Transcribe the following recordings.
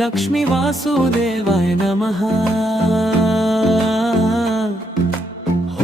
లక్ష్మీ వాసుదేవాయ నమః.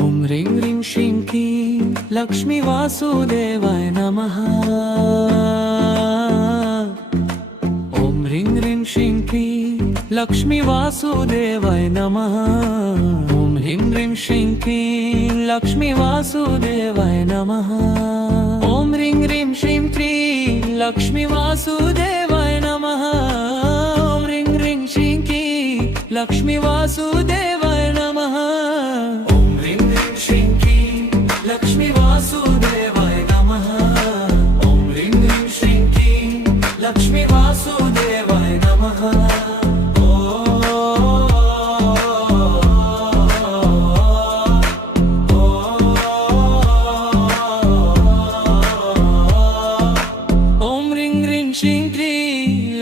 ఓం హ్రీం హ్రీం శ్రీం క్లీం లక్ష్మీ వాసుదేవాయ నమః. ఓం హ్రీం హ్రీం శ్రీం క్లీం లక్ష్మీ వాసుదేవాయ నమః. ఓం హ్రీం హ్రీం శ్రీం క్లీం లక్ష్మీ వాసుదేవాయ నమః. ఓం హ్రీం హ్రీం శ్రీం క్లీం లక్ష్మీ వాసుదేవాయ నమః. ఓం హ్రీం హ్రీం శ్రీం క్లీం లక్ష్మీ వాసుదేవాయ నమః. ఓం హ్రీం హ్రీం శ్రీం క్లీం లక్ష్మీ వాసుదేవాయ నమః. ఓం హ్రీం హ్రీం శ్రీం క్లీం లక్ష్మీ వాసుదేవాయ నమః.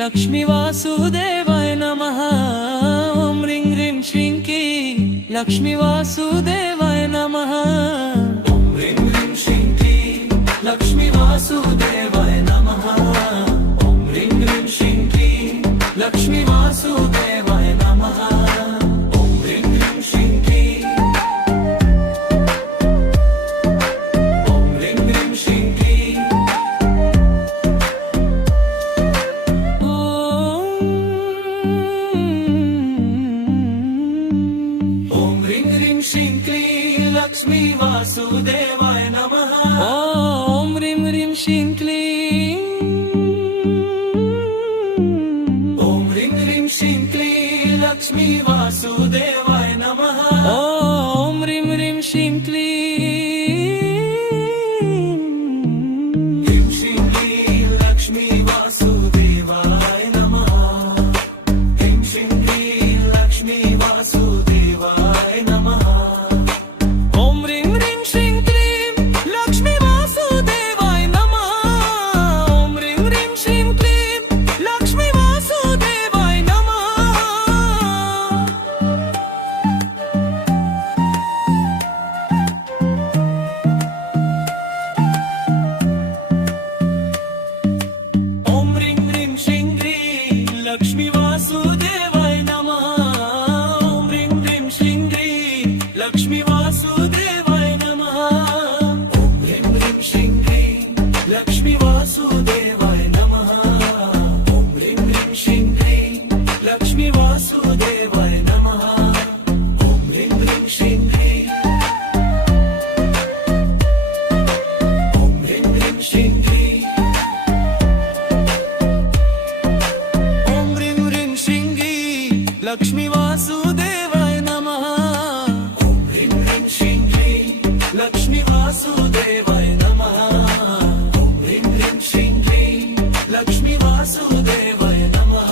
లక్ష్మీ వాసుదేవాయ నమః. ఓం హ్రీం హ్రీం శ్రీం క్లీం లక్ష్మీ వాసుదేవాయ నమః. ఓం హ్రీం హ్రీం శ్రీం క్లీం లక్ష్మీ వాసుదేవాయ నమః. ఓం హ్రీం హ్రీం శ్రీం క్లీం లక్ష్మీ వాసుదేవాయ నమః. ఓం హ్రీం హ్రీం శ్రీం క్లీం ఓం హ్రీం హ్రీం శ్రీం క్లీం శ్రీం క్లీం లక్ష్మీ వాసుదేవాయ నమః. ఓం హ్రీం హ్రీం శ్రీం క్లీం ఓం హ్రీం హ్రీం శ్రీం క్లీం లక్ష్మీ వాసుదేవాయ నమః. ఓం హ్రీం హ్రీం శ్రీం క్లీం హ్రీం శ్రీం క్లీం లక్ష్మీ వాసుదేవాయ నమః. హ్రీం శ్రీం క్లీం లక్ష్మీ వాసుదేవాయ నమః. లక్ష్మీ వాసుదేవాయ నమః. ఓం హ్రీం హ్రీం శ్రీం క్లీం లక్ష్మీ వాసుదేవాయ నమః. ఓం హ్రీం హ్రీం శ్రీం క్లీం లక్ష్మీ వాసుదేవాయ నమః. ఓం హ్రీం హ్రీం శ్రీం క్లీం లక్ష్మీ వాసుదేవాయ నమః. ఓం హ్రీం హ్రీం శ్రీం క్లీం ఓం హ్రీం హ్రీం శ్రీం క్లీం లక్ష్మీ వాసుదేవాయ నమః. ఓం హ్రీం హ్రీం శ్రీం క్లీం లక్ష్మీ వాసుదేవాయ నమః. ఓం హ్రీం హ్రీం శ్రీం క్లీం లక్ష్మీ వాసుదేవాయ నమః.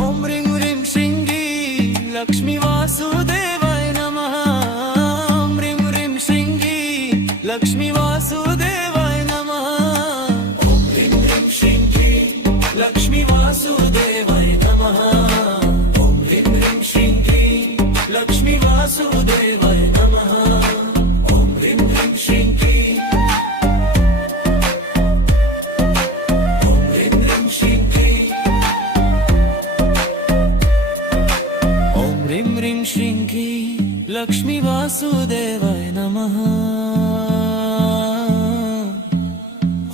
ఓం హ్రీం హ్రీం శ్రీం క్లీం లక్ష్మీ వాసుదేవాయ నమః. ఓం హ్రీం హ్రీం శ్రీం క్లీం లక్ష్మీ వాసుదేవాయ నమః. ఓం హ్రీం హ్రీం శ్రీం క్లీం లక్ష్మీ వాసుదేవాయ నమః. లక్ష్మీ వాసుదేవాయ నమః. ఓం హ్రీం హ్రీం శ్రీం క్లీం ఓం హ్రీం హ్రీం శ్రీం క్లీం ఓం హ్రీం హ్రీం శ్రీం క్లీం లక్ష్మీ వాసుదేవాయ నమః.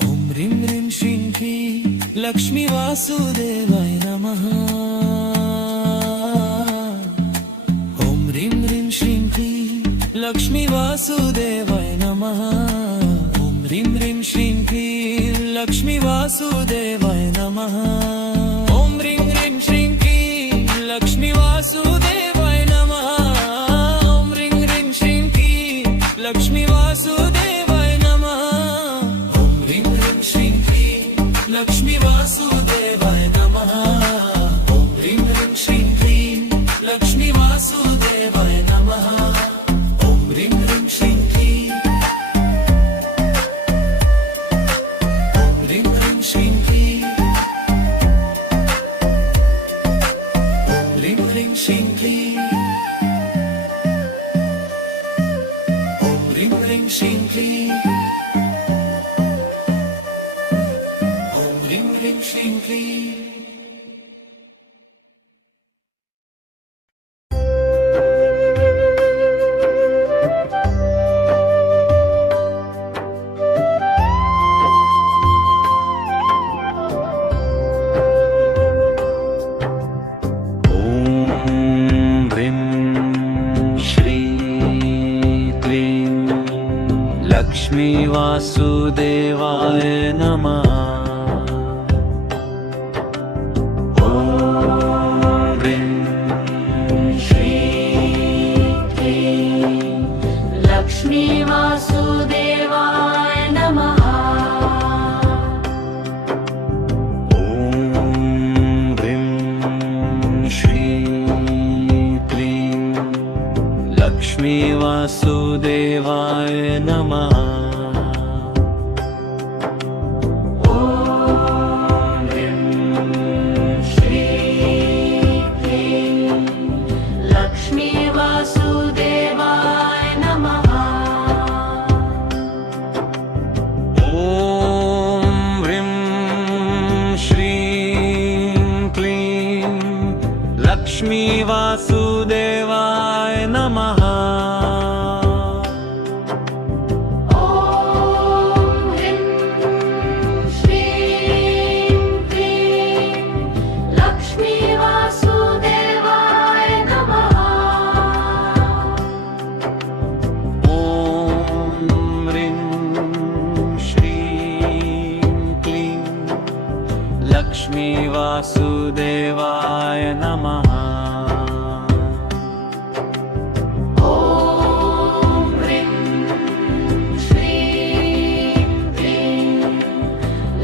ఓం హ్రీం హ్రీం శ్రీం క్లీం లక్ష్మీ వాసుదేవాయ నమః. లక్ష్మీ వాసుదేవాయ నమః. ఓం హ్రీం హ్రీం శ్రీం క్లీం లక్ష్మీ వాసుదేవాయ నమః. ఓం హ్రీం హ్రీం శ్రీం క్లీం లక్ష్మీ వాసుదేవాయ నమః. ఓం హ్రీం హ్రీం శ్రీం క్లీం లక్ష్మీ వాసుదేవాయ నమః. ఓం హ్రీం హ్రీం శ్రీం క్లీం లక్ష్మీ వాసుదేవాయ నమః. ఓం హ్రీం హ్రీం శ్రీం క్లీం లక్ష్మీ వాసుదేవాయ నమః. హ్రీం హ్రీం శ్రీం క్లీం ఓం హ్రీం హ్రీం శ్రీం క్లీం ఓం హ్రీం హ్రీం శ్రీం క్లీం ఓం హ్రీం హ్రీం శ్రీం క్లీం ఓం హ్రీం హ్రీం శ్రీం క్లీం लक्ष्मी वासुदेवाय नमः। लक्ष्मी वासुदेवाय नमः। ॐ ह्रीं श्रीं क्लीं लक्ष्मी वासुदेवाय नमः। ॐ ह्रीं श्रीं क्लीं लक्ष्मी वासुदेवाय नमः। ॐ ह्रीं श्रीं क्लीं लक्ष्मी वासुदेवाय नमः। ॐ ह्रीं श्रीं क्लीं लक्ष्मी वासुदेवाय नमः। ॐ ह्रीं श्रीं क्लीं लक्ष्मी वासुदेवाय नमः। ॐ ह्रीं श्रीं क्लीं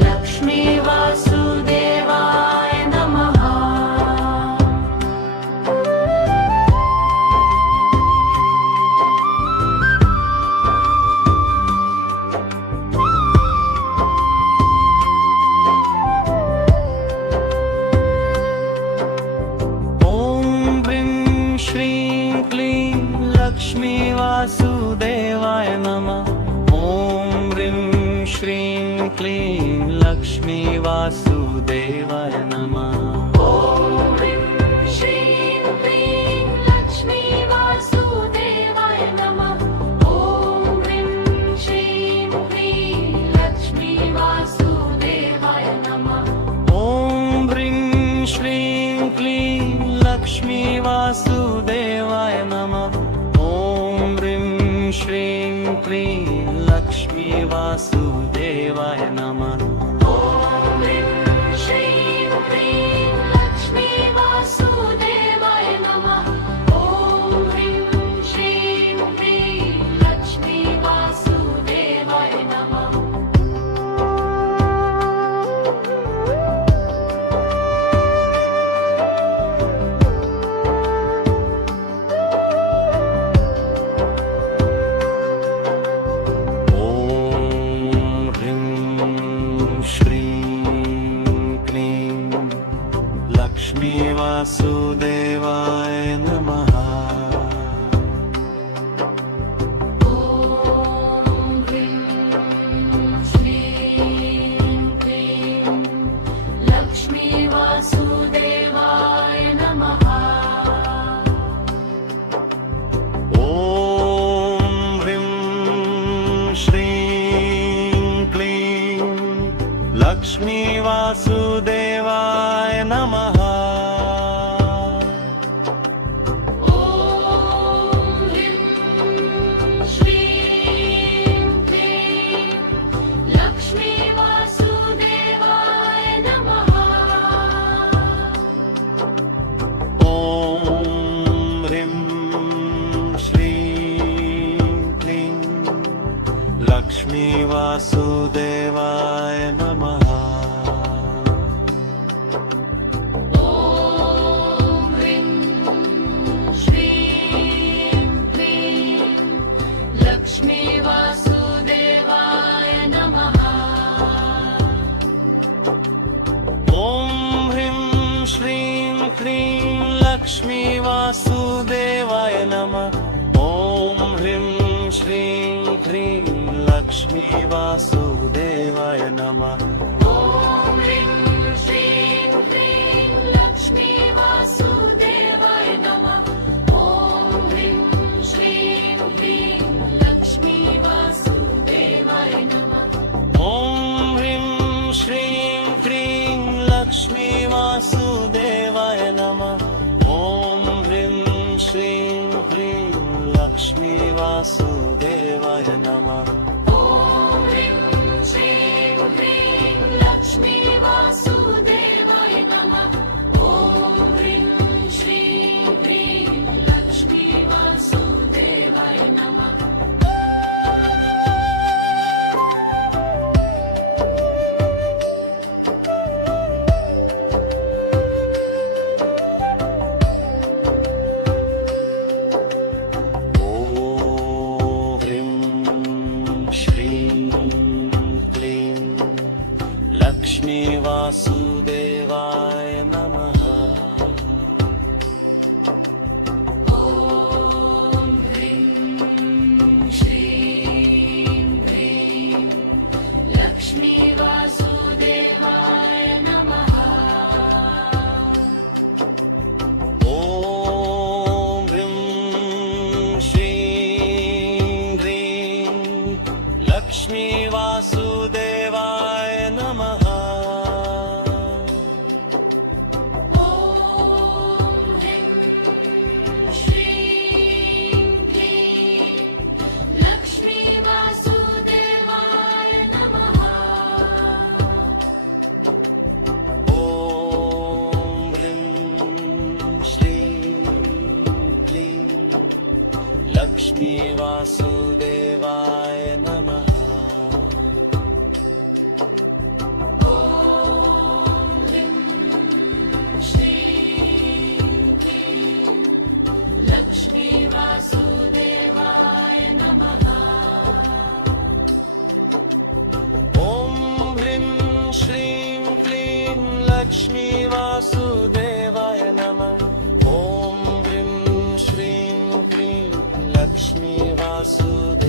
लक्ष्मी वासुदेवाय नमः। ॐ ह्रीं श्रीं क्लीं लक्ष्मी वासुदेवाय नमः। ॐ ह्रीं श्रीं क्लीं लक्ष्मी वासुदेवाय नमः। ॐ ह्रीं श्रीं क्लीं लक्ष्मी वासुदेवाय नमः। ॐ ह्रीं श्रीं क्लीं लक्ष्मी वासुदेवाय नमः। ॐ ह्रीं श्रीं क्लीं लक्ष्मी वासुदेवाय नमः। ॐ ह्रीं श्रीं क्लीं लक्ष्मी वासुदेवाय नमः। ॐ ह्रीं श्रीं क्लीं लक्ष्मी वासुदेवाय नमः। ॐ ह्रीं श्रीं क्लीं लक्ष्मी वासुदेवाय नमः। ॐ ह्रीं श्रीं क्लीं लक्ष्मी वासुदेवाय नमः। ॐ ह्रीं श्रीं क्लीं लक्ष्मी वासुदेवाय नमः। ॐ ह्रीं श्रीं क्लीं लक्ष्मी वासुदेवाय नमः। ॐ ह्रीं श्रीं क्लीं लक्ष्मी वासुदेवाय नमः। ॐ ह्रीं श्रीं क्लीं लक्ष्मी वासुदेवाय नमः। ॐ ह्रीं श्रीं क्लीं लक्ष्मी वासुदेवाय नमः। ॐ ह्रीं श्रीं क्लीं लक्ष्मी वासुदेवाय नमः। ॐ ह्रीं श्रीं क्लीं लक्ष्मी वासुदेवाय नमः। ॐ ह्रीं श्रीं क्लीं लक्ष्मी वासुदेवाय नमः। ॐ ह्रीं श्रीं क्लीं लक्ष्मी वासुदेवाय नमः। ॐ ह्रीं श्रीं क्लीं लक्ष्मी वासुदेवाय नमः। ॐ ह्रीं श्रीं क्लीं लक्ष्मी वासुदेवाय नमः। ॐ वासुदेवाय नमः लक्ष्मी वासुदेवाय नमः ॐ ह्रीं श्रीं क्लीं लक्ष्मी वासुदेवाय नमः ॐ ह्रीं श्रीं क्लीं लक्ष्मी वासुदेवाय